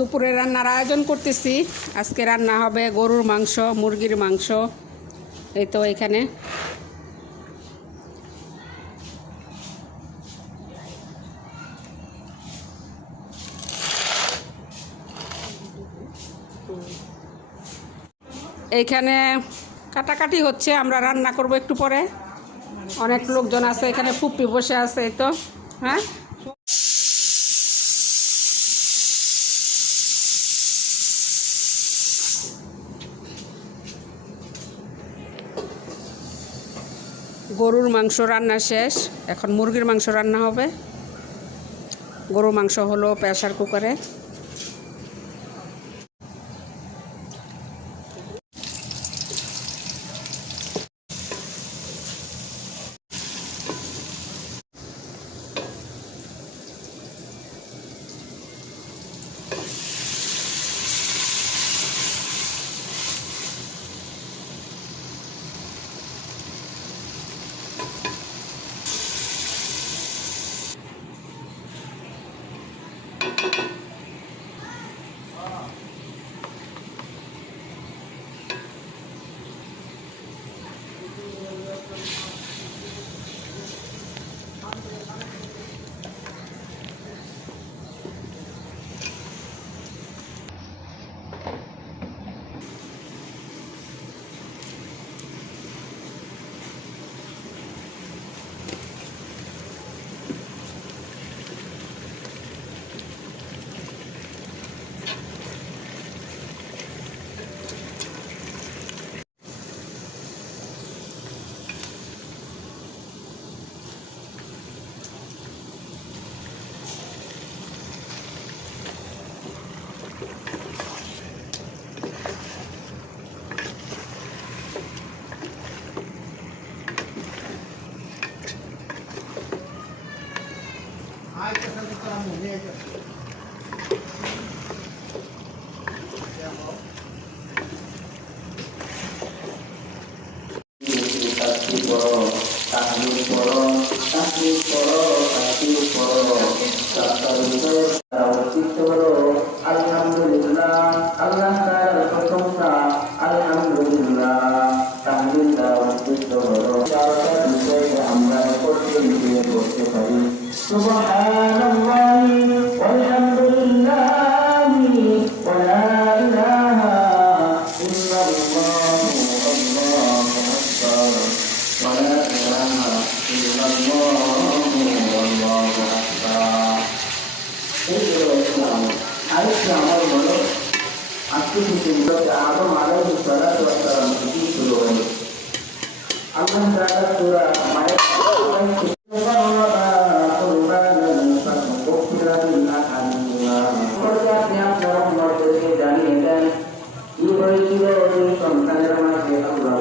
দুপুরে রান্নার আয়োজন করতেছি। আজকে রান্না হবে গরুর মাংস, মুরগির মাংস। এই তো এখানে। এইখানে কাটাকাটি হচ্ছে, আমরা রান্না করব একটু পরে। অনেক লোকজন আছে, এখানে ফুপি বসে আছে, এই তো। হ্যাঁ? গরুর মাংস রান্না শেষ। এখন মুরগির মাংস রান্না হবে। গরুর মাংস হলো প্রেশার কুকারে। আরেকটা আমার বলো আজকে থেকে বিগত আদম ওয়াস সালাম থেকে শুরু হলো। আল্লাহ তাআলা সূরা মায়ের সন্তানের মাঝে আল্লাহ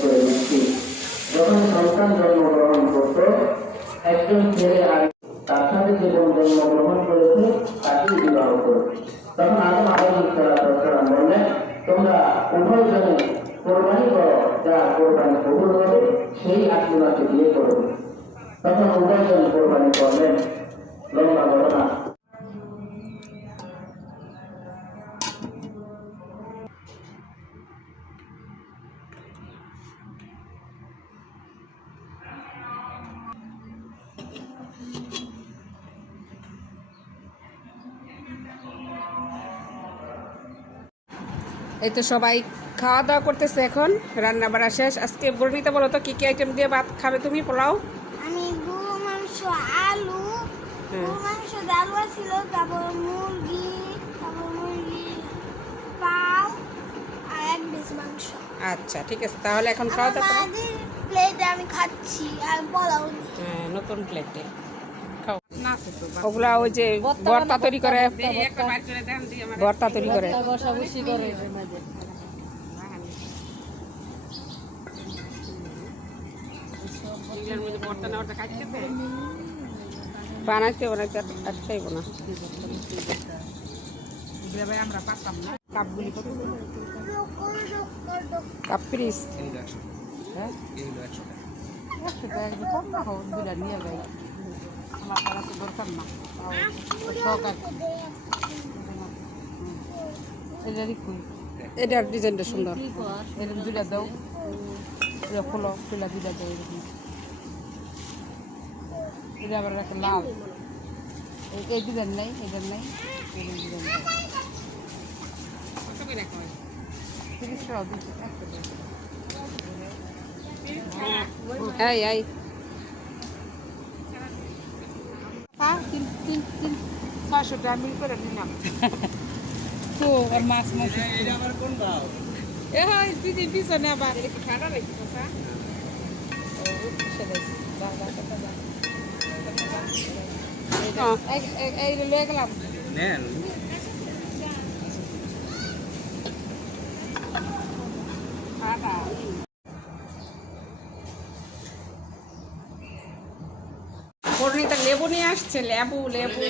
করে দিচ্ছি যখন সন্তান জন্মগ্রহণ করত। একজন ছেলে আর তার সাথে যে বোন জন্মগ্রহণ করেছে তখন আদম আলাইহিস সালাম বললেন তোমরা উভয় জনে কোরবানি করো, যা কোরবানি কবুল হবে, সেই আত্মীয়কে বিয়ে করো। তখন উভয় জন কোরবানি করলেন। লম্বা ঘটনা। এই তো সবাই খাওয়া দাওয়া করতেছে এখন রান্না বাড়া শেষ। আজকে বর্ণিতা বলো তো কী কী আইটেম দিয়ে ভাত খাবে তুমি পোলাও? আমি গরু মাংস আলু গরু মাংস ডালুয়া ছিল তারপর মুরগি তারপর মুরগি পাও আর এক পিস মাংস। আচ্ছা ঠিক আছে তাহলে এখন খাওয়া দাওয়া প্লেটে আমি খাচ্ছি আর পোলাও হ্যাঁ নতুন প্লেটে ওগুলা ওই যে ভর্তা তৈরি করে। ভর্তা তৈরি করে। বানাইতে বানাইতে আর খাইব না। কাপগুলি কত? কাপ পিরিস একশো টাকা। কম না হোক দুটা নিয়ে যাই আমার পাড়া তো মাথার না শখ এটার ডিজাইনটা সুন্দর। এরকম দুটা দাও। এটা খোলো খুলে দুটা দাও এরকম। এটা আবার একটা লাল। এই- ডিজাইন নেই এটার নেই। ডিজাইন এই হ্যাঁ তিন তিন ছয়শো টাকা মিল করে নিলাম। তো আর মাছ মাছ এ হয় দিদি পিছনে আবার এটা ঠান্ডা নাকি কথা এই লয়ে গেলাম। পরিণীতা লেবু নিয়ে আসছে লেবু লেবু।